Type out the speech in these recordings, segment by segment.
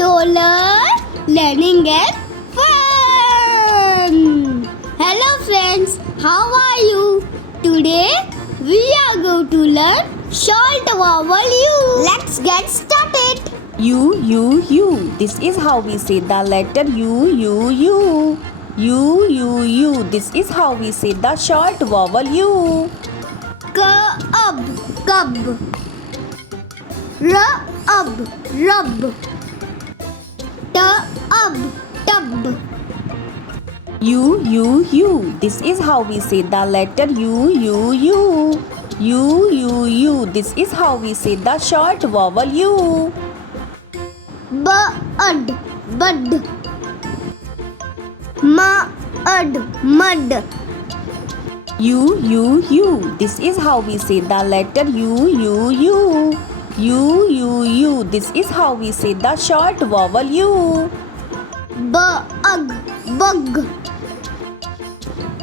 toddler learning and fun. Hello friends, how are you? Today we are going to learn short vowel U. Let's get started. U. This is how we say the letter U. U. This is how we say the short vowel U. Cub, cub. Rub, rub. Tub, tub. U. This is how we say the letter U. U. This is how we say the short vowel U. Bud, bud. Mud, mud. U. This is how we say the letter U. This is how we say the short vowel U. Bug, bug.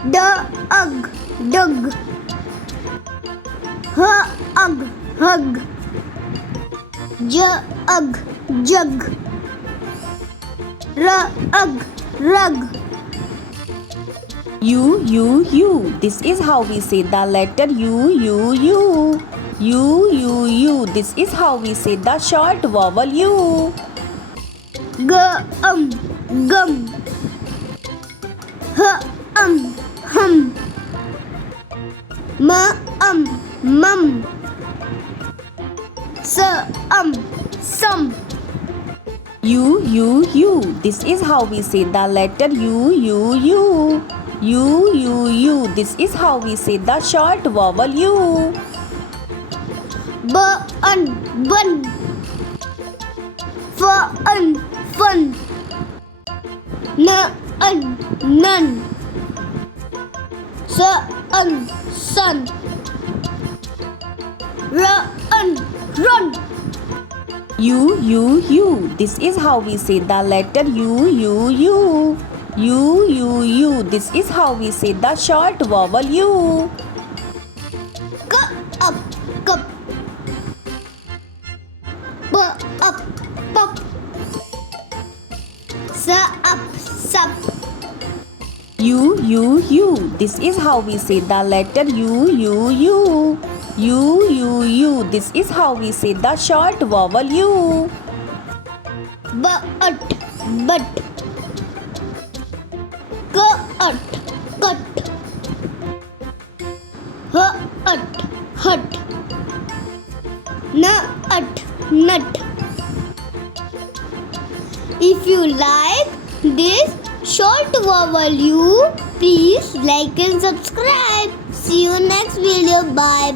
Dug, dug. Hug, hug. Jug, jug. Rug, rug. U. This is how we say the letter U. This is how we say the short vowel U. Gum, gum. Hum. Mum. Some. U. This is how we say the letter U. This is how we say the short vowel U. Bun. Fun. None. Sun. Run. U. This is how we say the letter U. This is how we say the short vowel U. Cup. Pup. Sup. U. This is how we say the letter U. This is how we say the short vowel U. But. Cut. Hut. Nut. If you like this short vowel U, please like and subscribe. See you next video. Bye.